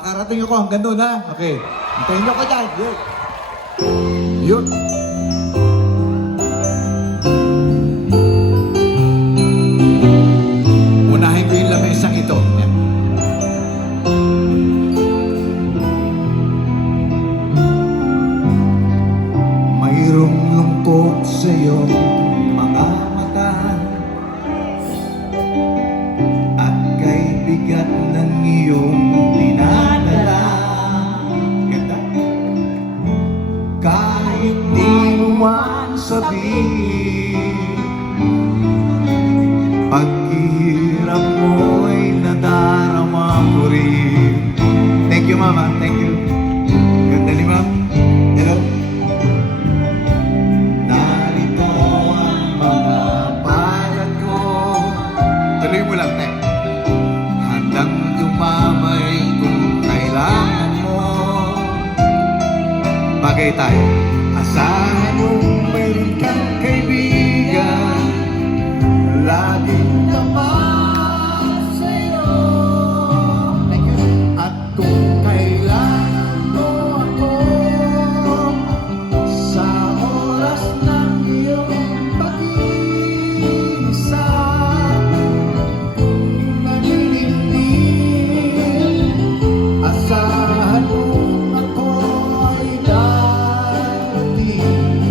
Nakarating ako hanggang doon, ha? Okay. Hintayin nyo ko dyan. Yun. Yun. Unahin ko yung lamesang ito. Yan. Mayroong lungkot sa iyong mga mata at kay bigat ng iyong dinadala. Ganda. Kahit di mo man sabihin, paghihirap mo'y nadarama ko rin. Thank you, Mama. Thank you. Ganda ni Ma'am. Hello. Narito ang mga palad ko. Tuloy mo lang, Nek. Handang dumamay kung kailangan mo. Bagay tayo. Asahan mong mayroon kang kaibigan, laging tapat sa'yo. At kung kailangan mo ako sa oras ng iyong pag-iisa, kung naninindig, asahan mo ako ay darating.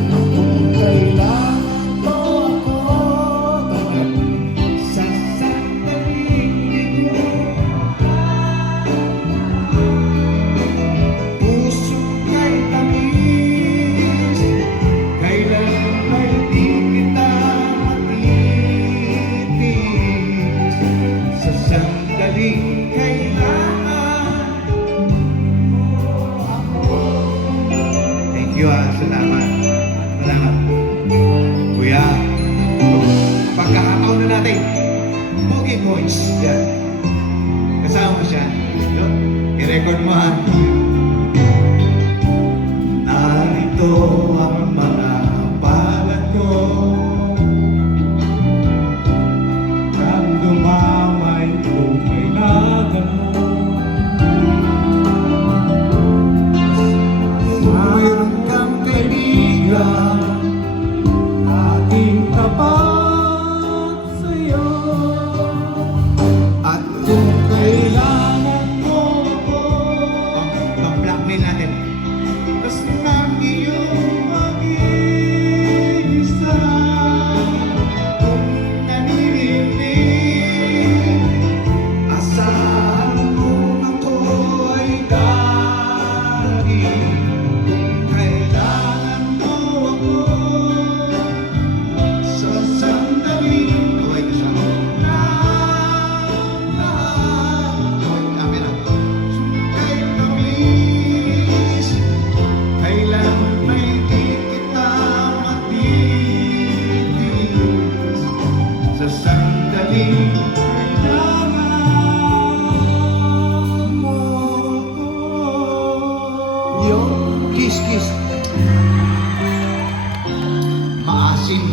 Kung kailangan mo ako sa sandaling linggo, puso kay tamis, kailan ay di kita matitis. Sa sandaling kailangan mo ako. Thank you, salamat. Salamat. Kuya, pagkakataon na natin, Boogie Boys. Yan. Kasama mo siya. Yun. I-record mo, ha. Narito ang mga palad ko, ang dumamay kung kailangan mo. Mayroon kang kaibigan, laging tapat sa'yo. At kung kailangan mo ako, pang-blackmail natin. Tas ng iyong mag-iisa, kung naninilig, asahan mo ako ay darating. Kung kailangan mo ako sa sandaling kaway ko siya kaway kami na kay tamis, kailan may di kita matitis. Sa sandaling kailangan mo ako. Yung kiss-kiss maasim.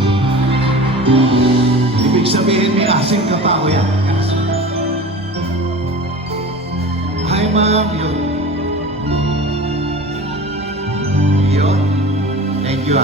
Ibig sabihin may asim ka pa, kuya. Hi, Ma'am. Yun. Yun. Thank you,